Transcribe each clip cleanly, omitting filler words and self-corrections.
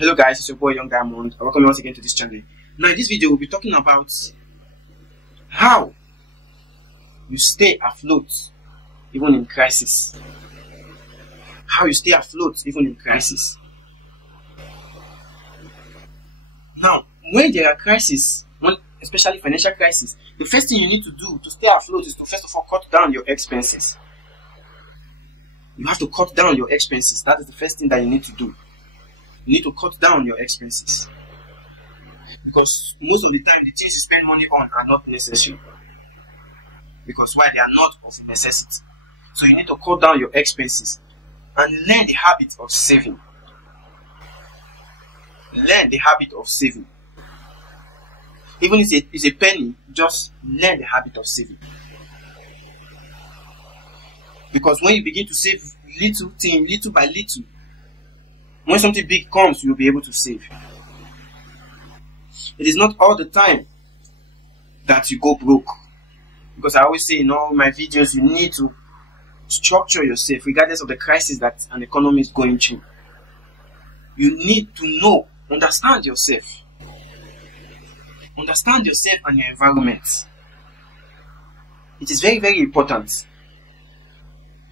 Hello guys, it's your boy Young Diamond. Welcome once again to this channel. Now in this video we'll be talking about how you stay afloat even in crisis. How you stay afloat even in crisis. Now, when there are crises, especially financial crisis, the first thing you need to do to stay afloat is to first of all cut down your expenses. You have to cut down your expenses. That is the first thing that you need to do. You need to cut down your expenses. Because most of the time, the things you spend money on are not necessary. Because why? They are not of necessity. So you need to cut down your expenses and learn the habit of saving. Learn the habit of saving. Even if it's a penny, just learn the habit of saving. Because when you begin to save little by little, when something big comes, you'll be able to save. It is not all the time that you go broke. Because I always say in all my videos, you need to structure yourself regardless of the crisis that an economy is going through. You need to understand yourself. Understand yourself and your environment. It is very, very important.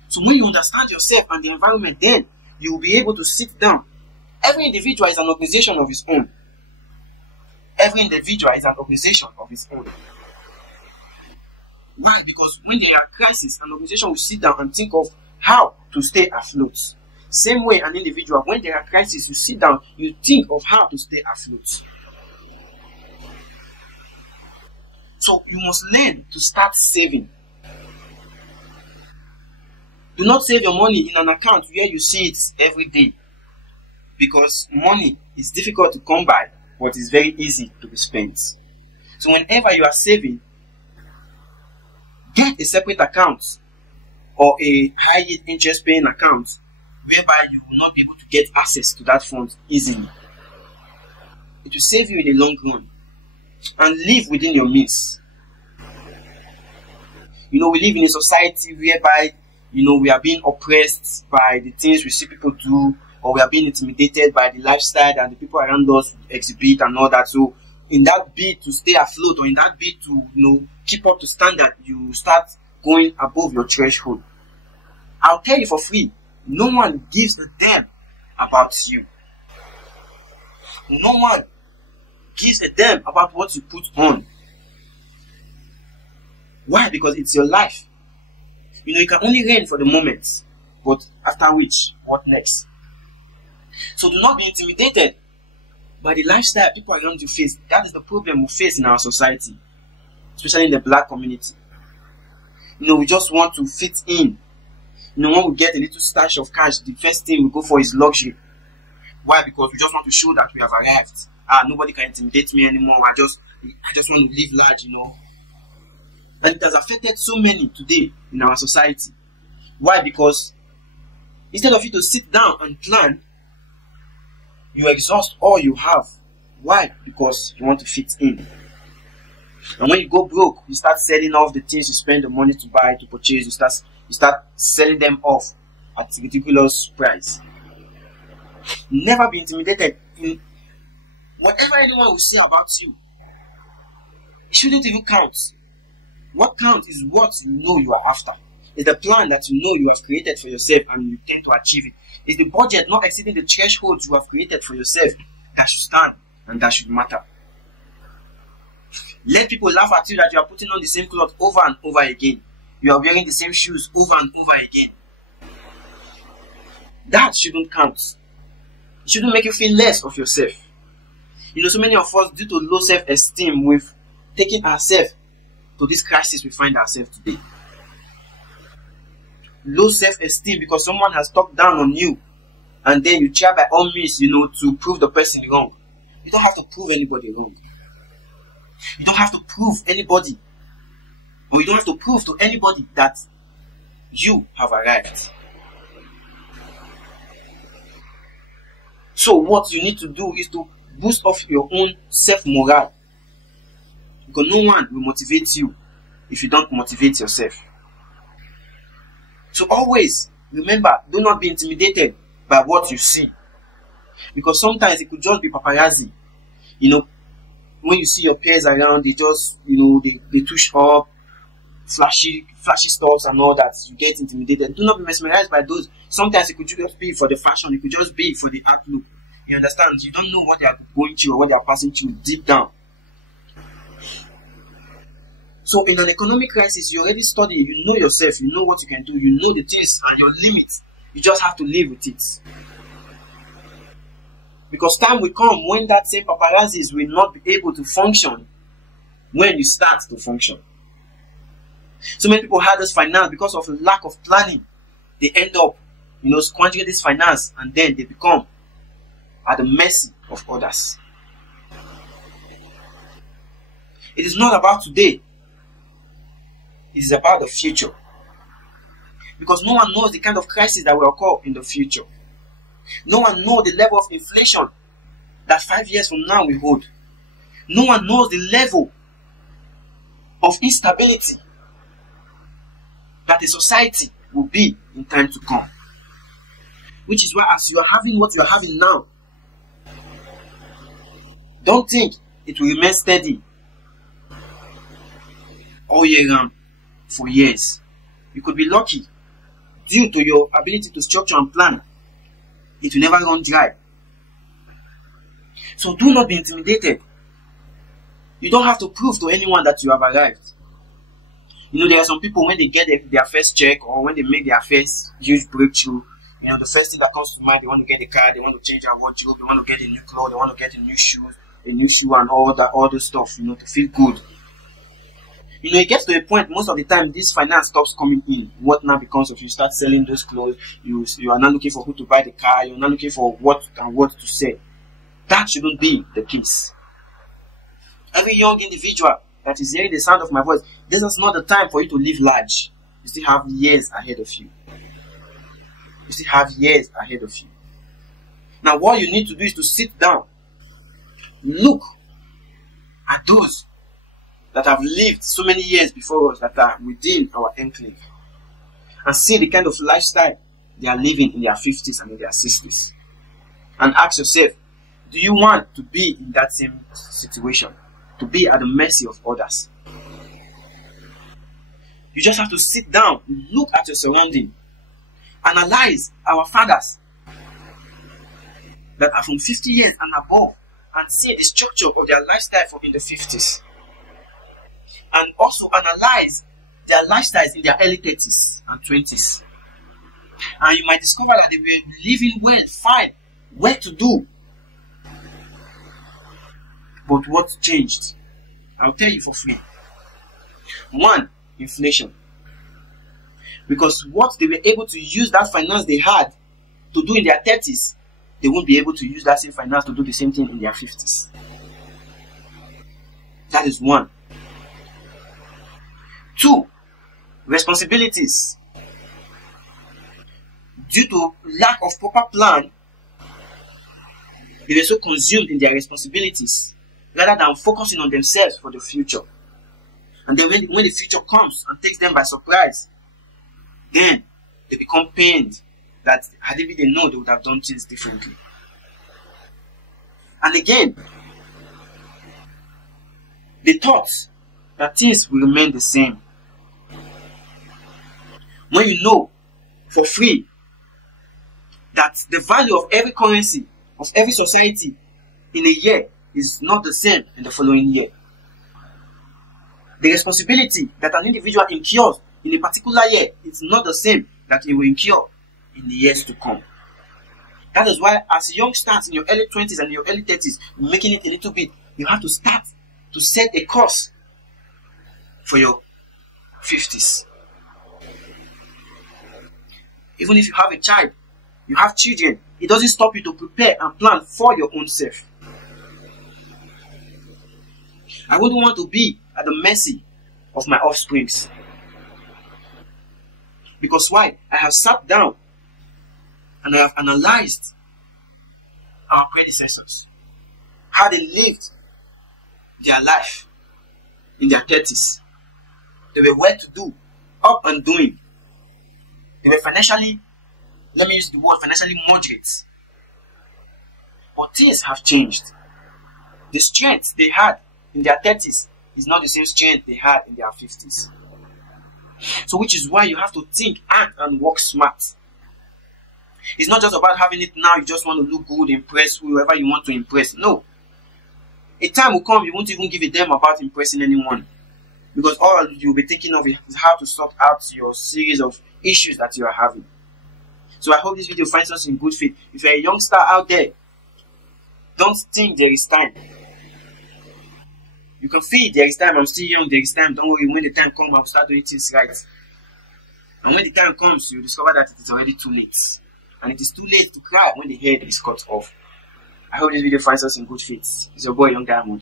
So when you understand yourself and the environment, then you will be able to sit down. Every individual is an organization of his own. Every individual is an organization of his own. Why? Because when there are crises, an organization will sit down and think of how to stay afloat. Same way an individual, when there are crises, you sit down, you think of how to stay afloat. So you must learn to start saving. Do not save your money in an account where you see it every day. Because money is difficult to come by, but it's very easy to be spent. So whenever you are saving, get a separate account or a high interest paying account whereby you will not be able to get access to that fund easily. It will save you in the long run and live within your means. We live in a society whereby we are being oppressed by the things we see people do, or we are being intimidated by the lifestyle that the people around us exhibit and all that. So in that bid to stay afloat, or in that bid to keep up to standard, you start going above your threshold. I'll tell you for free, no one gives a damn about you. No one gives a damn about what you put on. Why? Because it's your life. You can only reign for the moment, but after which, what next? So do not be intimidated by the lifestyle people around you face. That is the problem we face in our society, especially in the black community. We just want to fit in. When we get a little stash of cash, the first thing we go for is luxury. Why? Because we just want to show that we have arrived. Nobody can intimidate me anymore. I just want to live large, And it has affected so many today in our society. Why? Because instead of you to sit down and plan, you exhaust all you have. Why? Because you want to fit in. And when you go broke, you start selling off the things you spend the money to buy, to purchase. You start selling them off at a ridiculous price. Never be intimidated. Whatever anyone will say about you, it shouldn't even count. What counts is what you are after. It's the plan that you have created for yourself and you tend to achieve it. It's the budget not exceeding the thresholds you have created for yourself that should stand and that should matter. Let people laugh at you that you are putting on the same cloth over and over again. You are wearing the same shoes over and over again. That shouldn't count. It shouldn't make you feel less of yourself. So many of us, due to low self-esteem, we've taken ourselves to this crisis we find ourselves today. Low self-esteem because someone has talked down on you, and then you try by all means, to prove the person wrong. You don't have to prove anybody wrong. You don't have to prove anybody, or you don't have to prove to anybody that you have arrived. So what you need to do is to boost off your own self-morale. Because no one will motivate you if you don't motivate yourself. So always remember, do not be intimidated by what you see. Because sometimes it could just be paparazzi. You know, when you see your peers around, they just, you know, they touch up, flashy stuffs and all that. You get intimidated. Do not be mesmerized by those. Sometimes it could just be for the fashion. It could just be for the outlook. You understand? You don't know what they are going through or what they are passing through deep down. So in an economic crisis, you already study, you know yourself, you know what you can do, you know the things and your limits. You just have to live with it. Because time will come when that same paparazzis will not be able to function when you start to function. So many people have this finance because of lack of planning. They end up, you know, squandering this finance, and then they become at the mercy of others. It is not about today. It is about the future. Because no one knows the kind of crisis that will occur in the future. No one knows the level of inflation that 5 years from now we hold. No one knows the level of instability that a society will be in time to come. Which is why, as you are having what you are having now, don't think it will remain steady all year round for years. You could be lucky due to your ability to structure and plan. It will never run dry. So do not be intimidated. You don't have to prove to anyone that you have arrived. You know, there are some people, when they get their first check or when they make their first huge breakthrough, you know, the first thing that comes to mind, they want to get a car, they want to change their wardrobe, they want to get a new clothes, they want to get a new shoe and all the stuff, you know, to feel good. You know, it gets to a point, most of the time, this finance stops coming in. What now becomes of you start selling those clothes, you are not looking for who to buy the car, you're not looking for what and what to sell. That shouldn't be the case. Every young individual that is hearing the sound of my voice, this is not the time for you to live large. You still have years ahead of you. You still have years ahead of you. Now, what you need to do is to sit down, look at those that have lived so many years before us, that are within our enclave, and see the kind of lifestyle they are living in their 50s and in their 60s. And ask yourself, do you want to be in that same situation? To be at the mercy of others? You just have to sit down, look at your surrounding, analyze our fathers that are from 50 years and above, and see the structure of their lifestyle from in the 50s. And also analyze their lifestyles in their early 30s and 20s. And you might discover that they were living well, fine, well to do. But what changed? I'll tell you for free. One, inflation. Because what they were able to use that finance they had to do in their 30s, they won't be able to use that same finance to do the same thing in their 50s. That is one. Two, responsibilities. Due to lack of proper plan, they were so consumed in their responsibilities rather than focusing on themselves for the future. And then when the future comes and takes them by surprise, then they become pained that had they been known, they would have done things differently. And again, they thought that things will remain the same. When you know for free that the value of every currency, of every society in a year is not the same in the following year. The responsibility that an individual incurs in a particular year is not the same that he will incur in the years to come. That is why, as young starts in your early 20s and your early 30s, making it a little bit, you have to start to set a course for your 50s. Even if you have a child, you have children, it doesn't stop you to prepare and plan for your own self. I wouldn't want to be at the mercy of my offsprings. Because why? I have sat down and I have analyzed our predecessors, how they lived their life in their 30s. They were well to do, up and doing. They were financially, let me use the word, financially moderate. But things have changed. The strength they had in their 30s is not the same strength they had in their 50s. So which is why you have to think, act, and work smart. It's not just about having it now, you just want to look good, impress whoever you want to impress. No. A time will come, you won't even give a damn about impressing anyone. Because all you'll be thinking of is how to sort out your series of issues that you are having. So I hope this video finds us in good faith. If you're a youngster out there, don't think there is time. You can feel there is time, I'm still young, there is time. Don't worry, when the time comes, I'll start doing things right. And when the time comes, you'll discover that it is already too late. And it is too late to cry when the head is cut off. I hope this video finds us in good faith. It's your boy, Young Diamond.